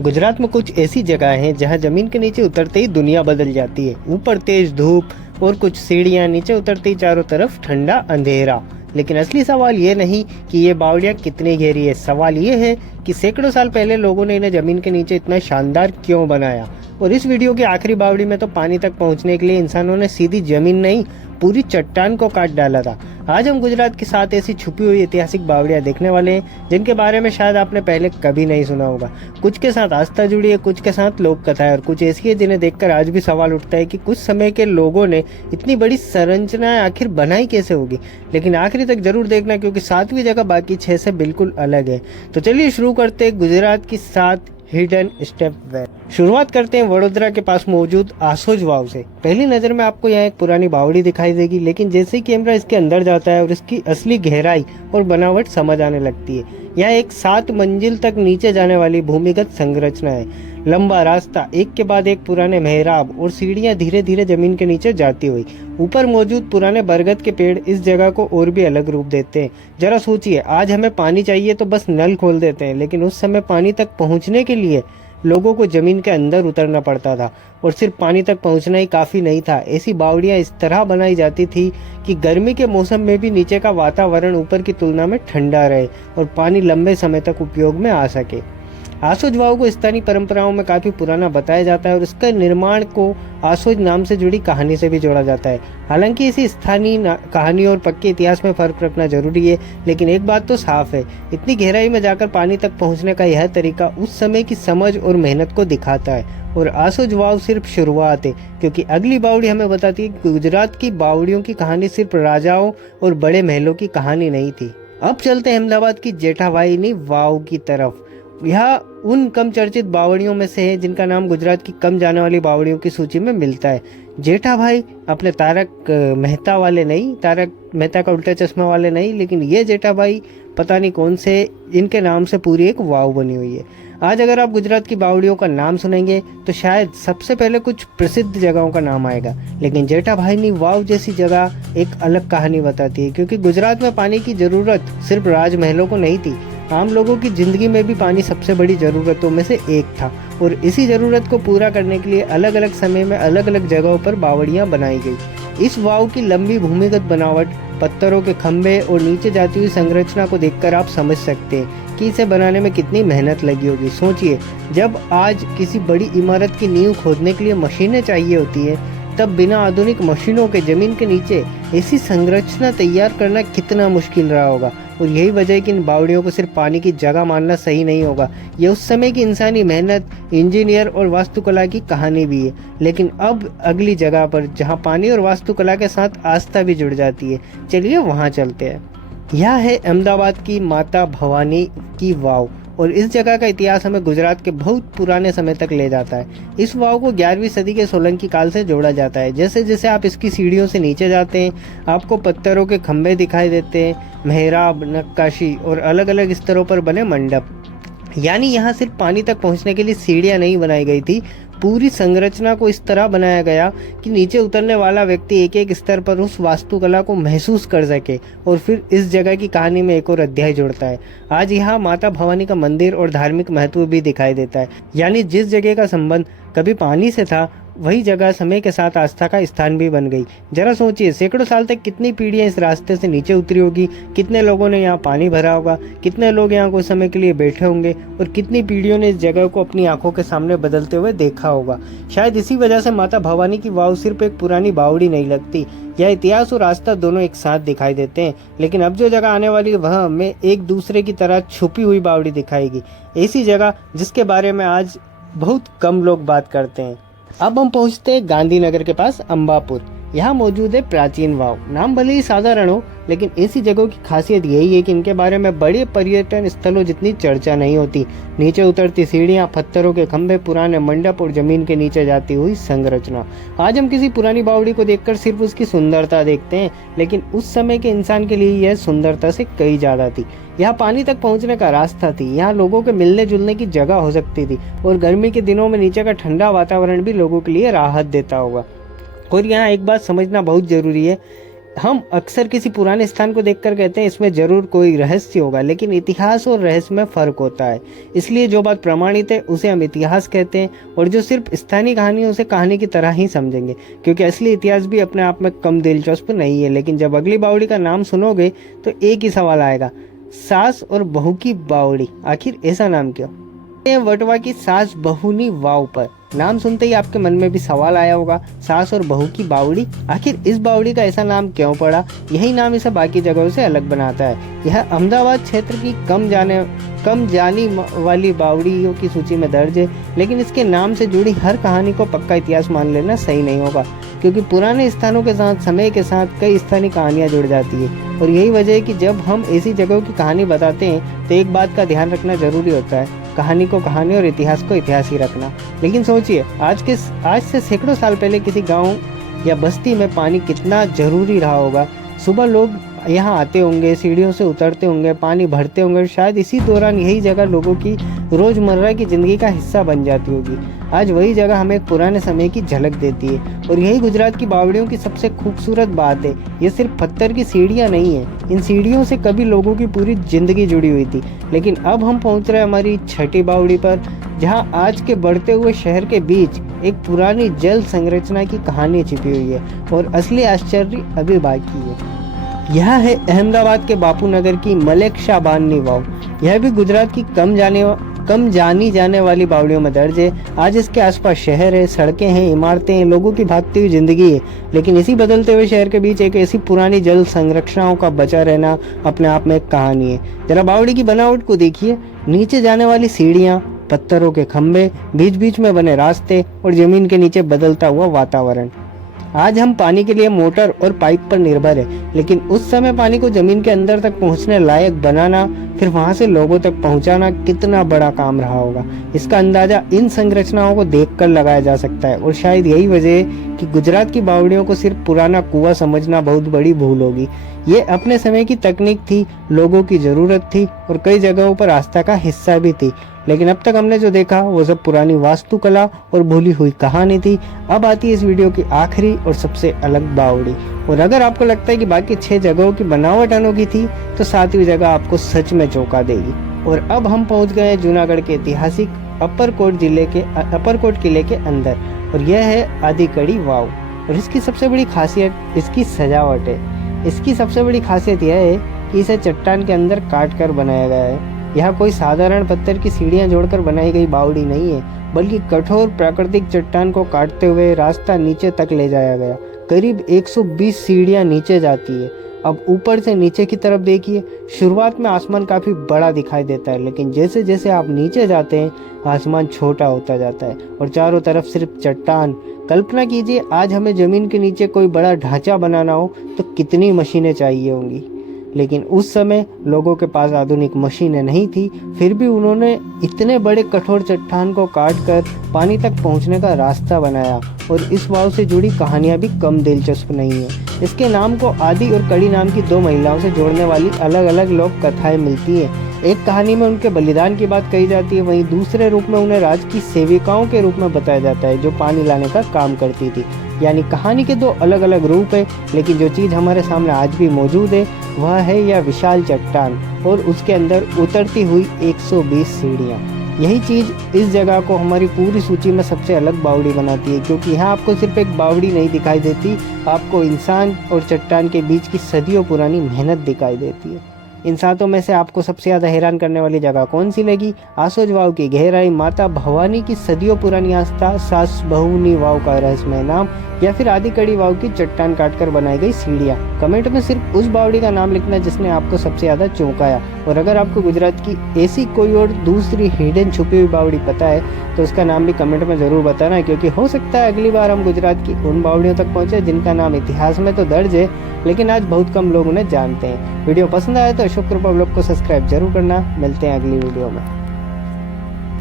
गुजरात में कुछ ऐसी जगह हैं जहां जमीन के नीचे उतरते ही दुनिया बदल जाती है। ऊपर तेज धूप और कुछ सीढ़ियां, नीचे उतरते ही चारों तरफ ठंडा अंधेरा। लेकिन असली सवाल ये नहीं कि ये बावड़ियां कितनी गहरी है, सवाल ये है कि सैकड़ों साल पहले लोगों ने इन्हें जमीन के नीचे इतना शानदार क्यों बनाया। और इस वीडियो की आखिरी बावड़ी में तो पानी तक पहुंचने के लिए इंसानों ने सीधी जमीन नहीं, पूरी चट्टान को काट डाला था। आज हम गुजरात के साथ ऐसी छुपी हुई ऐतिहासिक बावड़ियां देखने वाले हैं जिनके बारे में शायद आपने पहले कभी नहीं सुना होगा। कुछ के साथ आस्था जुड़ी है, कुछ के साथ लोक कथाएं और कुछ ऐसी है जिन्हें देखकर आज भी सवाल उठता है कि कुछ समय के लोगों ने इतनी बड़ी संरचनाएं आखिर बनाई कैसे होगी। लेकिन आखिरी तक जरूर देखना, क्योंकि सातवीं जगह बाकी 6 से बिल्कुल अलग है। तो चलिए शुरू करते हैं गुजरात की 7 हिडन स्टेप वे। शुरुआत करते हैं वडोदरा के पास मौजूद आसोज वाव से। पहली नजर में आपको यहाँ एक पुरानी बावड़ी दिखाई देगी, लेकिन जैसे ही कैमरा इसके अंदर जाता है और इसकी असली गहराई और बनावट समझ आने लगती है। यह एक 7 मंजिल तक नीचे जाने वाली भूमिगत संरचना है। लंबा रास्ता, एक के बाद एक पुराने मेहराब और सीढ़ियां धीरे धीरे जमीन के नीचे जाती हुई। ऊपर मौजूद पुराने बरगद के पेड़ इस जगह को और भी अलग रूप देते हैं। जरा सोचिए, आज हमें पानी चाहिए तो बस नल खोल देते हैं, लेकिन उस समय पानी तक पहुंचने के लिए लोगों को जमीन के अंदर उतरना पड़ता था। और सिर्फ पानी तक पहुंचना ही काफी नहीं था, ऐसी बावड़ियां इस तरह बनाई जाती थी कि गर्मी के मौसम में भी नीचे का वातावरण ऊपर की तुलना में ठंडा रहे और पानी लंबे समय तक उपयोग में आ सके। आसोज वाव को स्थानीय परंपराओं में काफी पुराना बताया जाता है और इसका निर्माण को आसोज नाम से जुड़ी कहानी से भी जोड़ा जाता है। हालांकि इसी स्थानीय कहानी और पक्के इतिहास में फर्क रखना जरूरी है, लेकिन एक बात तो साफ है, इतनी गहराई में जाकर पानी तक पहुंचने का यह तरीका उस समय की समझ और मेहनत को दिखाता है। और आसोज वाव सिर्फ शुरुआत है, क्योंकि अगली बावड़ी हमें बताती है कि गुजरात की बावड़ियों की कहानी सिर्फ राजाओं और बड़े महलों की कहानी नहीं थी। अब चलते हैं अहमदाबाद की जेठाभाईनी वाव की तरफ। यह उन कम चर्चित बावड़ियों में से है जिनका नाम गुजरात की कम जाने वाली बावड़ियों की सूची में मिलता है। जेठाभाई अपने तारक मेहता वाले नहीं, तारक मेहता का उल्टा चश्मा वाले नहीं, लेकिन ये जेठाभाई पता नहीं कौन से, इनके नाम से पूरी एक वाव बनी हुई है। आज अगर आप गुजरात की बावड़ियों का नाम सुनेंगे तो शायद सबसे पहले कुछ प्रसिद्ध जगहों का नाम आएगा, लेकिन जेठाभाईनी वाव जैसी जगह एक अलग कहानी बताती है। क्योंकि गुजरात में पानी की जरूरत सिर्फ राजमहलों को नहीं थी, आम लोगों की जिंदगी में भी पानी सबसे बड़ी जरूरतों में से एक था। और इसी जरूरत को पूरा करने के लिए अलग अलग समय में अलग अलग जगहों पर बावड़ियां बनाई गई। इस वाव की लंबी भूमिगत बनावट, पत्थरों के खंभे और नीचे जाती हुई संरचना को देखकर आप समझ सकते हैं कि इसे बनाने में कितनी मेहनत लगी होगी। सोचिए, जब आज किसी बड़ी इमारत की नींव खोदने के लिए मशीनें चाहिए होती है, तब बिना आधुनिक मशीनों के जमीन के नीचे ऐसी संरचना तैयार करना कितना मुश्किल रहा होगा। और यही वजह है कि इन बावड़ियों को सिर्फ पानी की जगह मानना सही नहीं होगा। ये उस समय की इंसानी मेहनत, इंजीनियर और वास्तुकला की कहानी भी है। लेकिन अब अगली जगह पर जहाँ पानी और वास्तुकला के साथ आस्था भी जुड़ जाती है, चलिए वहाँ चलते हैं। यह है अहमदाबाद की माता भवानी की वाव और इस जगह का इतिहास हमें गुजरात के बहुत पुराने समय तक ले जाता है। इस वाव को 11वीं सदी के सोलंकी काल से जोड़ा जाता है। जैसे जैसे आप इसकी सीढ़ियों से नीचे जाते हैं, आपको पत्थरों के खंभे दिखाई देते हैं, मेहराब, नक्काशी और अलग अलग स्तरों पर बने मंडप। यानी यहाँ सिर्फ पानी तक पहुँचने के लिए सीढ़ियाँ नहीं बनाई गई थी, पूरी संरचना को इस तरह बनाया गया कि नीचे उतरने वाला व्यक्ति एक एक स्तर पर उस वास्तुकला को महसूस कर सके। और फिर इस जगह की कहानी में एक और अध्याय जुड़ता है। आज यहाँ माता भवानी का मंदिर और धार्मिक महत्व भी दिखाई देता है। यानी जिस जगह का संबंध कभी पानी से था, वही जगह समय के साथ आस्था का स्थान भी बन गई। जरा सोचिए, सैकड़ों साल तक कितनी पीढ़ियां इस रास्ते से नीचे उतरी होगी, कितने लोगों ने यहाँ पानी भरा होगा, कितने लोग यहाँ कुछ समय के लिए बैठे होंगे और कितनी पीढ़ियों ने इस जगह को अपनी आंखों के सामने बदलते हुए देखा होगा। शायद इसी वजह से माता भवानी की वाव सिर्फ एक पुरानी बावड़ी नहीं लगती, यह इतिहास और आस्था दोनों एक साथ दिखाई देते हैं। लेकिन अब जो जगह आने वाली है वह हमें एक दूसरे की तरह छुपी हुई बावड़ी दिखाएगी, ऐसी जगह जिसके बारे में आज बहुत कम लोग बात करते हैं। अब हम पहुंचते हैं गांधीनगर के पास अंबापुर। यहाँ मौजूद है प्राचीन वाव। नाम भले ही साधारण हो, लेकिन ऐसी जगहों की खासियत यही है कि इनके बारे में बड़े पर्यटन स्थलों जितनी चर्चा नहीं होती। नीचे उतरती सीढ़ियाँ, पत्थरों के खंभे, पुराने मंडप और जमीन के नीचे जाती हुई संरचना। आज हम किसी पुरानी बावड़ी को देखकर सिर्फ उसकी सुंदरता देखते हैं, लेकिन उस समय के इंसान के लिए यह सुंदरता से कई ज्यादा थी। यहाँ पानी तक पहुँचने का रास्ता थी, यहाँ लोगों के मिलने जुलने की जगह हो सकती थी और गर्मी के दिनों में नीचे का ठंडा वातावरण भी लोगों के लिए राहत देता होगा। और यहाँ एक बात समझना बहुत जरूरी है, हम अक्सर किसी पुराने स्थान को देखकर कहते हैं इसमें जरूर कोई रहस्य होगा, लेकिन इतिहास और रहस्य में फर्क होता है। इसलिए जो बात प्रमाणित है उसे हम इतिहास कहते हैं, और जो सिर्फ स्थानीय कहानी है उसे कहानी की तरह ही समझेंगे, क्योंकि असली इतिहास भी अपने आप में कम दिलचस्प नहीं है। लेकिन जब अगली बावड़ी का नाम सुनोगे तो एक ही सवाल आएगा, सास और बहू की बावड़ी, आखिर ऐसा नाम क्यों? वटवा की सास बहुनी वाव पर नाम सुनते ही आपके मन में भी सवाल आया होगा, सास और बहू की बावड़ी, आखिर इस बावड़ी का ऐसा नाम क्यों पड़ा? यही नाम इसे बाकी जगहों से अलग बनाता है। यह अहमदाबाद क्षेत्र की कम जानी वाली बावड़ियों की सूची में दर्ज है, लेकिन इसके नाम से जुड़ी हर कहानी को पक्का इतिहास मान लेना सही नहीं होगा, क्योंकि पुराने स्थानों के साथ समय के साथ कई स्थानीय कहानियां जुड़ जाती है। और यही वजह है कि जब हम ऐसी जगहों की कहानी बताते हैं तो एक बात का ध्यान रखना जरूरी होता है, कहानी को कहानी और इतिहास को इतिहास ही रखना। लेकिन सोचिए, आज से सैकड़ों साल पहले किसी गांव या बस्ती में पानी कितना जरूरी रहा होगा। सुबह लोग यहाँ आते होंगे, सीढ़ियों से उतरते होंगे, पानी भरते होंगे, शायद इसी दौरान यही जगह लोगों की रोजमर्रा की जिंदगी का हिस्सा बन जाती होगी। आज वही जगह हमें एक पुराने समय की झलक देती है, और यही गुजरात की बावड़ियों की सबसे खूबसूरत बात है। ये सिर्फ पत्थर की सीढ़ियाँ नहीं है, इन सीढ़ियों से कभी लोगों की पूरी जिंदगी जुड़ी हुई थी। लेकिन अब हम पहुँच रहे हैं हमारी छठी बावड़ी पर, जहाँ आज के बढ़ते हुए शहर के बीच एक पुरानी जल संरचना की कहानी छिपी हुई है, और असली आश्चर्य अभी बाकी है। यह है अहमदाबाद के बापू नगर की मलिक शाह बानी वाव। यह भी गुजरात की कम जानी जाने वाली बावड़ियों में दर्ज है। आज इसके आसपास शहर है, सड़कें हैं, इमारतें हैं, लोगों की भागती हुई जिंदगी है। लेकिन इसी बदलते हुए शहर के बीच एक ऐसी पुरानी जल संरचनाओं का बचा रहना अपने आप में एक कहानी है। जरा बावड़ी की बनावट को देखिए, नीचे जाने वाली सीढ़ियाँ, पत्थरों के खंभे, बीच बीच में बने रास्ते, और जमीन के नीचे बदलता हुआ वातावरण। आज हम पानी के लिए मोटर और पाइप पर निर्भर है, लेकिन उस समय पानी को जमीन के अंदर तक पहुंचने लायक बनाना, फिर वहां से लोगों तक पहुंचाना कितना बड़ा काम रहा होगा। इसका अंदाजा इन संरचनाओं को देखकर लगाया जा सकता है, और शायद यही वजह है कि गुजरात की बावड़ियों को सिर्फ पुराना कुआं समझना बहुत बड़ी भूल होगी। ये अपने समय की तकनीक थी, लोगों की जरूरत थी, और कई जगहों पर आस्था का हिस्सा भी थी। लेकिन अब तक हमने जो देखा वो सब पुरानी वास्तुकला और भूली हुई कहानी थी। अब आती है इस वीडियो की आखिरी और सबसे अलग बावड़ी। और अगर आपको लगता है कि बाकी 6 जगहों की बनावट अनोखी थी, तो 7वीं जगह आपको सच में चौंका देगी। और अब हम पहुंच गए हैं जूनागढ़ के ऐतिहासिक अप्परकोट किले के अंदर, और यह है आदिकड़ी वाव। और इसकी सबसे बड़ी खासियत इसकी सजावट है। इसकी सबसे बड़ी खासियत यह है कि इसे चट्टान के अंदर काट कर बनाया गया है। यह कोई साधारण पत्थर की सीढ़ियां जोड़कर बनाई गई बावड़ी नहीं है, बल्कि कठोर प्राकृतिक चट्टान को काटते हुए रास्ता नीचे तक ले जाया गया। करीब 120 सीढ़ियां नीचे जाती है। अब ऊपर से नीचे की तरफ देखिए, शुरुआत में आसमान काफी बड़ा दिखाई देता है, लेकिन जैसे जैसे आप नीचे जाते हैं आसमान छोटा होता जाता है और चारों तरफ सिर्फ चट्टान। कल्पना कीजिए, आज हमें जमीन के नीचे कोई बड़ा ढांचा बनाना हो तो कितनी मशीनें चाहिए होंगी। लेकिन उस समय लोगों के पास आधुनिक मशीनें नहीं थी, फिर भी उन्होंने इतने बड़े कठोर चट्टान को काटकर पानी तक पहुंचने का रास्ता बनाया। और इस वाव से जुड़ी कहानियां भी कम दिलचस्प नहीं है। इसके नाम को आदि और कड़ी नाम की 2 महिलाओं से जोड़ने वाली अलग अलग लोक कथाएं मिलती हैं। एक कहानी में उनके बलिदान की बात कही जाती है, वहीं दूसरे रूप में उन्हें राज की सेविकाओं के रूप में बताया जाता है, जो पानी लाने का काम करती थी। यानी कहानी के 2 अलग अलग रूप है, लेकिन जो चीज़ हमारे सामने आज भी मौजूद है वह है यह विशाल चट्टान और उसके अंदर उतरती हुई 120 सीढ़ियाँ। यही चीज़ इस जगह को हमारी पूरी सूची में सबसे अलग बावड़ी बनाती है, क्योंकि यहाँ आपको सिर्फ एक बावड़ी नहीं दिखाई देती, आपको इंसान और चट्टान के बीच की सदियों पुरानी मेहनत दिखाई देती है। इन 7 में से आपको सबसे ज़्यादा हैरान करने वाली जगह कौन सी लगी? आसोज वाव की गहराई, माता भवानी की सदियों पुरानी आस्था, सास बहुनी वाव का रहस्यमय नाम, या फिर आदिकड़ी वाव की चट्टान काटकर बनाई गई सीढ़ियाँ? कमेंट में सिर्फ उस बावड़ी का नाम लिखना जिसने आपको सबसे ज़्यादा चौंकाया। और अगर आपको गुजरात की ऐसी कोई और दूसरी हिडन छुपी हुई बावड़ी पता है तो उसका नाम भी कमेंट में ज़रूर बताना, क्योंकि हो सकता है अगली बार हम गुजरात की उन बावड़ियों तक पहुँचे जिनका नाम इतिहास में तो दर्ज है, लेकिन आज बहुत कम लोग उन्हें जानते हैं। वीडियो पसंद आया तो शुक्र ब्लॉग को सब्सक्राइब जरूर करना। मिलते हैं अगली वीडियो में।